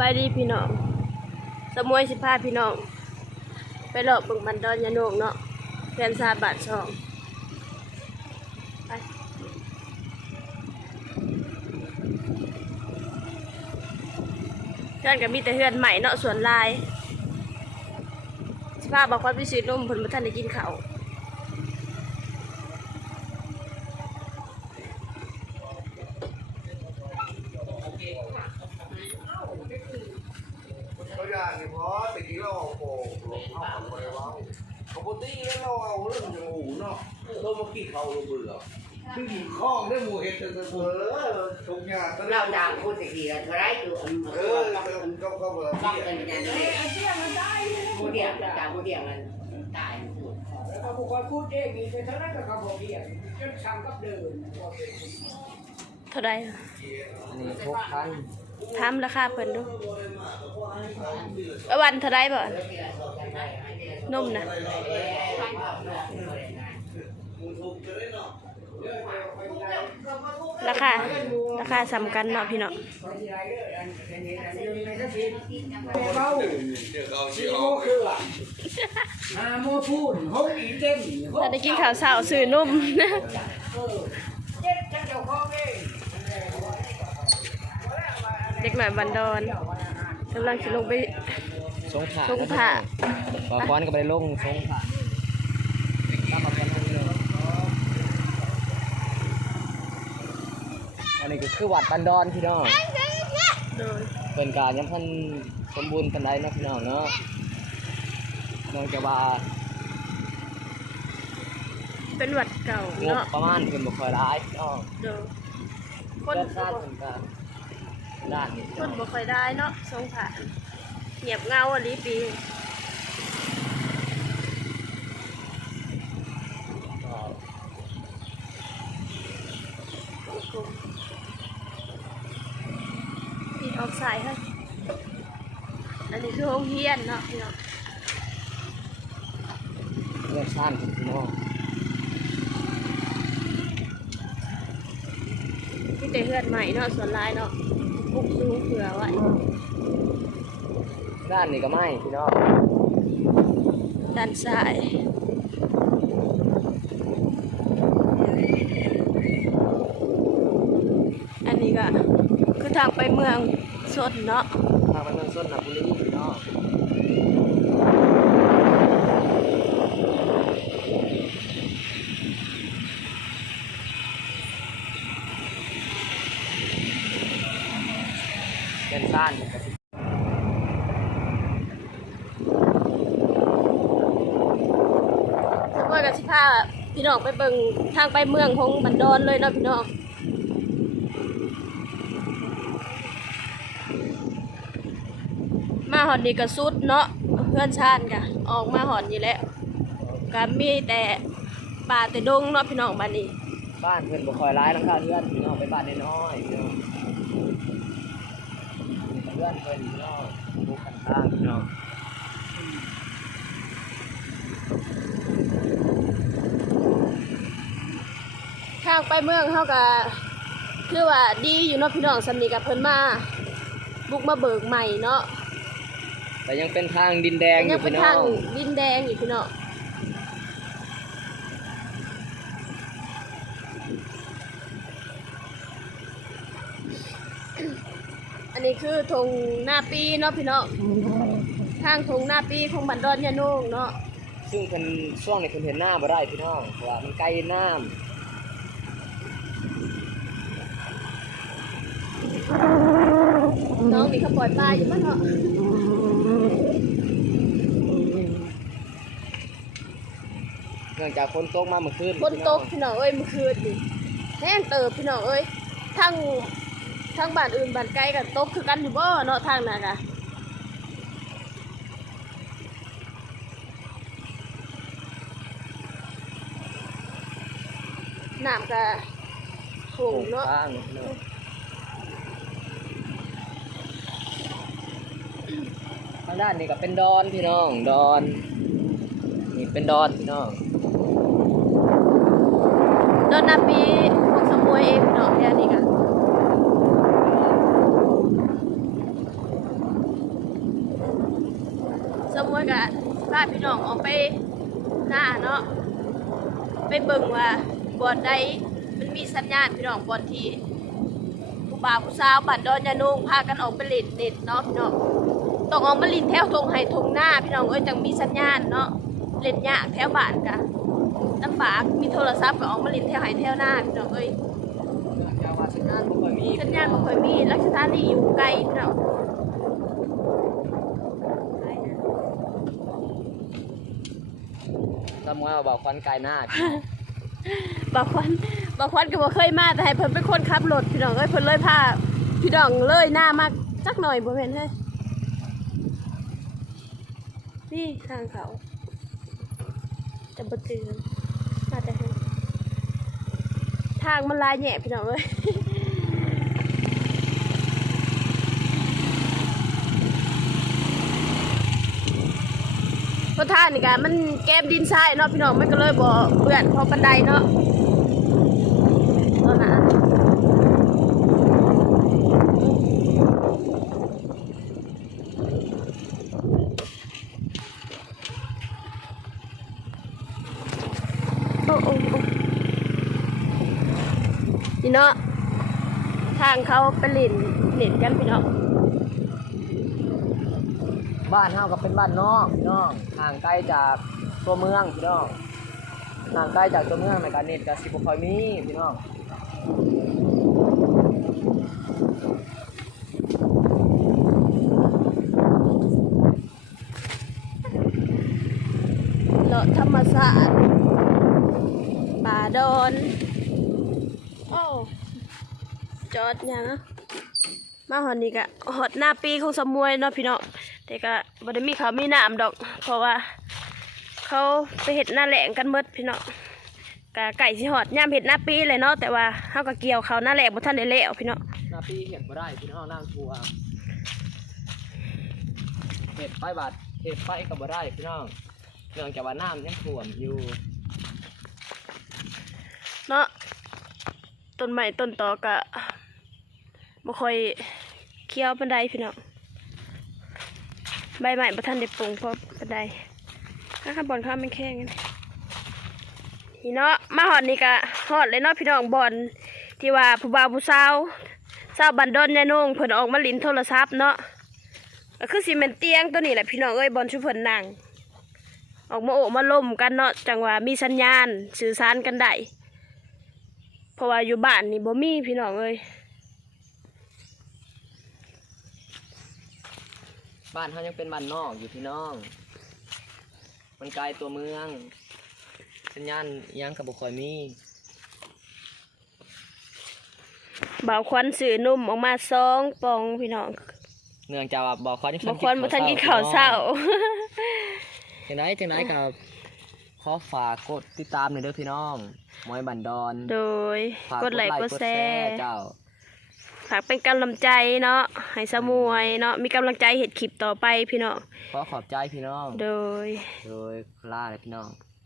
บายดีพี่น้อง สมวยสิพาพี่น้อง ไปหลอกบิ่งบันดอนยาโนกเนาะแฟนซาบาทสองไปเพื่อนก็มีแต่เฮือนใหม่เนาะสวนลาย สิพาบอกความพิสูจน์นมเพิ่นบ่ทันได้กินข้าวเขายากนี่เพราะตะกี้เราเอาโป่งลงเข้ากับคนเว้าปกติแล้วเราเอาเรื่องจมูกเนาะเรามากี่เขาเราเบื่อขึ้นข้องได้หมูเห็ดแต่เบื่อทุกอย่างก็เราด่างพูดตะกี้เท่าไรคืออันเออมันก็ก็เบื่อต้องที่เป็นอย่างนี้มูเดียงด่างมูเดียงมันตายพูดแล้วก็บอกว่าพูดเองนี่เป็นเท่านั้นก็เขาบอกเดียวจนซ้ำกับเดิมเท่าใดอันนี้หกพัน ถามราคาเพิ่นดูเอาวันเท่าใดบ่นมนะราคาราคาสำคัญเนาะพี่เนาะเบาเดี๋ยวเขาชีชี้อนหกอีเต็มถ้าได้กินข้าวเช้าซื้อนมเจ็ดจัง เจ้าของเองเด็กหน่อยบันดอนกำลังสิลงไป สงผ่าสงผ่าขอก้อนก็ไปลงสงผ่าตั้งมาเป็นเลยอันนี้ก็คือวัดปันดอนพี่น้องโดยเป็นการยังพันสมบูรณ์กันได้นะพี่น้องเนาะนอกจากว่าเป็นหวัดเก่างบเนาะประมาณเป็นบุคคลร้ายพี่น้องโดยคนเลือดชาติเป็นการ ด้านนี้คนบ่ค่อยได้เนาะทรงผ่าเงียบเงาอะลีปีพี่ออกสายให้อันนี้คือโรงเรียนเนาะพี่น้องเลือดชาติพี่น้องพี่เตเฮือนใหม่เนาะส่วนลายเนาะ ปลูกสูงเผื่อไว้ด้านนี้ก็ไม่พี่น้องด้านซ้ายอันนี้ก็คือทางไปเมืองสดเนาะทางไปเมืองส้นนาบุรีพี่น้อง เป็นซ่านกับทุกคนกับสิพาพี่น้องไปเบิ่งทางไปเมืองของบันดอนเลยเนาะพี่น้องมาหอนนี่ก็สุดเนาะเพื่อนชาติกะออกมาหอนนี่แหละก็มีแต่ป่าแต่ดงเนาะพี่น้องบ้านนี้ บ้านเพื่อนบ่คอยร้ายหลังคาเรือนพี่น้องไปบ้านน้อยๆพี่น้ องเรือนเพิ่นพี่น้องลูกข้างๆพี่น้องทางไปเมืองเขาก็คือว่าดีอยู่เนาะพี่น้องสำนีกับเพิ่นมาบุกมาเบิกใหม่เนาะแต่ยังเป็นทางดินแดงอยัยู่เป็นพี่น้อทางงดินแดงอยู่พี่น้องอันนี้ คือธงหน้าปีเนาะพี่น้องทางธงหน้าปีของบันดอนยาโนงเนาะซึ่งเพิ่นช่วงนี้เพิ่นเห็นหน้าบ่ได้พี่น้องเพราะว่ามันใกล้น้ำน้องนี่เขาปล่อยปลาอยู่บ้านเนาะเนื่องจากฝนตกมาเมื่อคืนฝนตกพี่น้องเอ้ยเมื่อคืนนี่แห้งเติบพี่น้องเอ้ยทั้ง ทั้งบ้านอื่นบ้านไกลกันตกคือกันอยู่บ่เนาะทางนั้นกะน้ำก็สูโป่งงเนาะข้างพี่น้องทางด้านนี้ก็เป็นดอนพี่น้องดอนนี่เป็นดอนพี่น้องโดนนาปีพวกสมวยเองพี่น้องแค่นี้กะ วกับพาพี่น้องออกไปหน้าเนาะไปเบิ่งว่าบอนใดมันมีสัญญาณพี่น้องบอนที่ผู้บ่าวผู้สาวบัดดอนยานุงพากันออกไปเล่นเน็ตเนาะพี่น้องต้องออกมาลินแถวทงไห้ทงหน้าพี่น้องเอ้ยจังมีสัญญาณเนาะเล่นยากแถวบ้านกะลำบากมีโทรศัพท์ก็ออกมาลินแถวไห้แถวหน้าพี่น้องเอ้ยสัญญาณบ่ค่อยมีสัญญาณบ่ค่อยมีลักษณะนี่อยู่ไกลพี่น้อง สมมติว่าบอกควันกายหน้าบางคนบางคนก็บ่เคยมาแต่ให้เพิ่นเป็นคนขับรถพี่น้องเอ้ยเพิ่นเลยพาพี่น้องเลยหน้ามากจักหน่อยบ่แม่นเฮ้ยนี่ทางเขาจะบ่ตื่นมาแต่เฮ้ทางมันลายแหน่พี่น้องเอ้ย เพราะ ท่างนี่กะมันแก้มดินทรายเนาะพี่น้องมันก็เลยบ่เปื้อนเพราะบันไดเนาะเอานะโอ้โอ้โอ้นี่เนาะทางเขาไปเล่นเล่นกันพี่น้อง บ้านเฮาก็เป็นบ้านนอกพี่น้องห่างไกลจากตัวเมืองพี่น้องห่างไกลจากตัวเมืองในการเน็ตก็สิบ่ค่อยมีพี่น้องเลาะธรรมศาสตร์ป่าดอนโอ้จอดยังอะมาหอดนี่กะหอดหน้าปีของสมวยเนาะพี่น้อง แต่ก็บ่ได้มีเขาวมีน้ำดอก เพราะว่า เขาไปเห็ดหน้าแหลงกันหมดพี่น้องกะไก่สิหอดย่ามเห็ดหน้าปีเลยเนาะแต่ว่าเฮาก็เกี่ยวเขาวหน้าแหลงบ่ทันได้แล้วพี่น้องหน้าปีเห็ดบ่ได้พี่น้องนั่งทัวร์เห็ดไปบาดเห็ดไปก็บ่ได้พี่น้องเนื่องจากว่าน้ำยังท่วมอยู่เนาะต้นไม้ต้นตอกะบ่ค่อยเคี้ยวปานใดพี่น้อง ใบไม้บ่ทันได้ปรุงเพราะปานใดถ้าข้างบนข้ามมันแข็งนี่เนาะมาฮอดนี่กะฮอดเลยเนาะพี่น้องบอนที่ว่าผู้บ่าวผู้สาวสาวบันดอนยายนงเพิ่นออกมาลิ้นโทรศัพท์เนาะก็คือสิแม่นเตียงตัวนี้แหละพี่น้องเอ้ยบอนชุเพิ่นนั่งออกมาโอบมาล่มกันเนาะจังว่ามีสัญญาณสื่อสารกันได้เพราะว่าอยู่บ้านนี่บ่มีพี่น้องเอ้ย บ้านเฮายังเป็นบ้านนอกอยู่พี่น้อง มันไกลตัวเมือง สัญญาณอิหยังกับบุคอยมีบ่าวควันสื่อนุ่มออกมาสองปองพี่น้องเนื่องจากว่าบอกควันบ่าวควันบ่ทันกินข้าวเช้า จังไดจังไดกับขอฝากกดติดตามหน่อยเด้อพี่น้องหมอยบันดอนโดย ฝากกดไลค์กดแชร์เจ้า ฝากเป็นกำลังใจเนาะให้สมวยเนาะมีกำลังใจเฮ็ดคลิปต่อไปพี่น้องขอขอบใจพี่น้อง โดย โดยลาเลยพี่น้อง